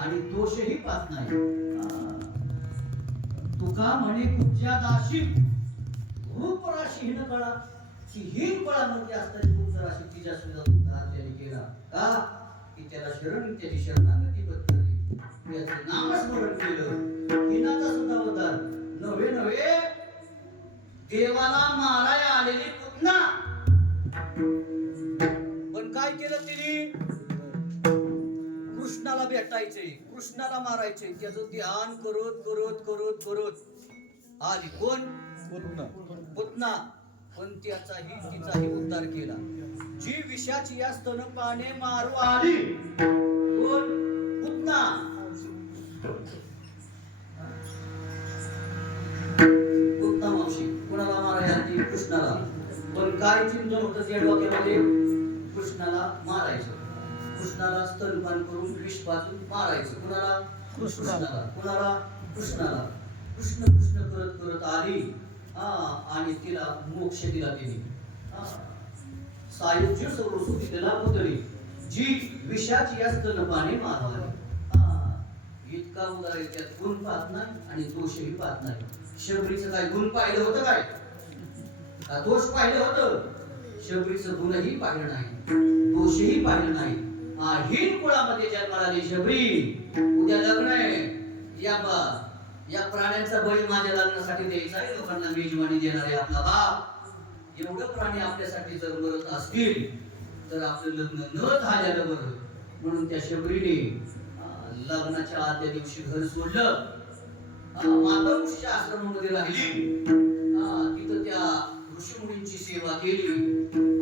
आणि दोषही पाहत नाही. तुका म्हणे कुठच्या दाशी रूप राशी हिन कळा की हीन कळामध्ये असताना तुमचा राशी तिच्या सुद्धा त्याने केला का की त्याला शरण त्याची शरणागती पत्करली याचं नामस्मरण केलं. हिनाचा सुद्धा उद्धार नव्हे नव्हे देवाला माराया आलेली पुतना पण काय केलं तिने कृष्णाला भेटायचे कृष्णाला मारायचे त्याचं ध्यान करत करत करत करत आली कोण पुतना पण त्याचाही तिचाही उद्धार केला. जी विषाची या स्तनपाने मारू आली कोण पुतना पुतना मावशी कोणाला मारायला ती कृष्णाला पण काय चिंतन होतं त्या डोक्यामध्ये कृष्णाला मारायचं कृष्णाला स्तनपान करून विष पाजून मारायचं कुणाला कृष्णाला कुणाला कृष्णाला कृष्ण कृष्ण करत करत आली आणि तिला मोक्ष दिला तिने सायुज्य सर्वसुखी दिला पुतळी जी विषाची या स्तनपाने मारवाली. इतका उदार आहे त्यात गुण पाहत नाही आणि दोषही पाहत नाही. शबरीचं काय गुण पाहिलं होतं काय का दोष पाहिलं होतं. शबरीचं गुणही पाहिलं नाही दोषही पाहिलं नाही. हीन कुळामध्ये जन्माला आली शबरी. उद्या लग्न आहे या प्राण्यांचा बळी माझ्या लग्नासाठी द्यायचा आहे. लोकांना मेजवानी देणार आहे आपला बाप. एवढं प्राणी आपल्यासाठी जर मरत असतील तर आपलं लग्न न झालेलं बरं. म्हणून त्या शबरीने लग्नाच्या आदल्या दिवशी घर सोडलं. मातृषीच्या आश्रमामध्ये राहिली. तिथं त्या ऋषीमुनींची सेवा केली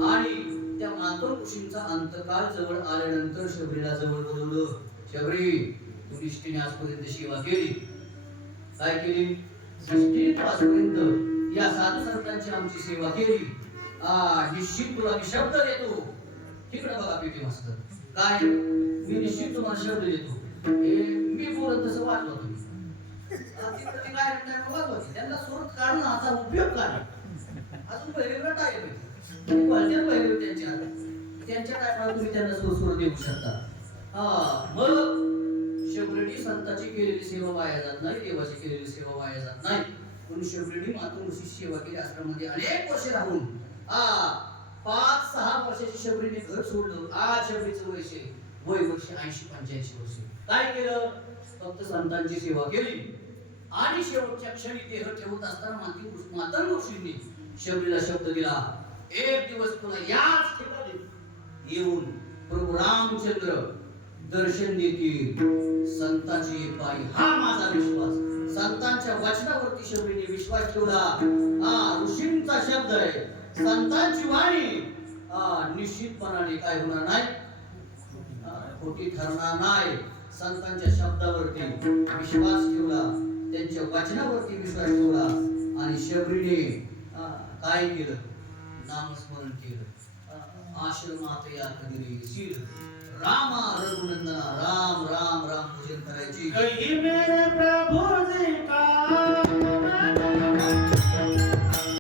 आणि त्या मातृ ऋषींचा अंतकाळ जवळ आल्यानंतर शबरीला जवळ बोलवलं. शबरी तू निष्ठेने आजपर्यंत सेवा केली काय केली निष्ठेने आजपर्यंत या साधू संतांची आमची सेवा केली. निश्चित तुला मी शब्द देतो. तिकडे बघा पेटी मास्तर काय मी निश्चित तुम्हाला शब्द देतो. मी बोलत तसं वाटलं तुम्ही काय त्यांना सोडत काढून आता उपयोग काय अजून पहिले टाळले पाहिजे त्यांच्या टायमाला तुम्ही त्यांना सोर देऊ शकता. मग शबरीने संतांची केलेली सेवा वाया जात नाही देवाची केलेली सेवा वाया जात नाही. पण शबरीने मातृऋषी सेवा केली आश्रमामध्ये अनेक वर्षे राहून 5-6 वर्षाची शबरीने घर सोडलं. आज शबरीचं वय वर्ष 80-85 वर्ष. काय केलं फक्त संतांची सेवा केली आणि शेवटच्या क्षणी देह ठेवत असताना मातृऋषींनी शबरीला शब्द दिला एक दिवस तुला याच ठिकाणी येऊन प्रभू रामचंद्र दर्शन देतील. संतांची पायी हा माझा विश्वास. संतांच्या वचनावरती शबरीने विश्वास ठेवला. ऋषींचा शब्द आहे संतांची वाणी निश्चितपणाने काय होणार नाही खोटी ठरणार नाही. संतांच्या शब्दावरती विश्वास ठेवला त्यांच्या वचनावरती विश्वास ठेवला आणि शबरीने काय केलं नामस्मरण केलं. आश्रमात या कधी रामा रघुनंदना राम राम राम पूजन करायची.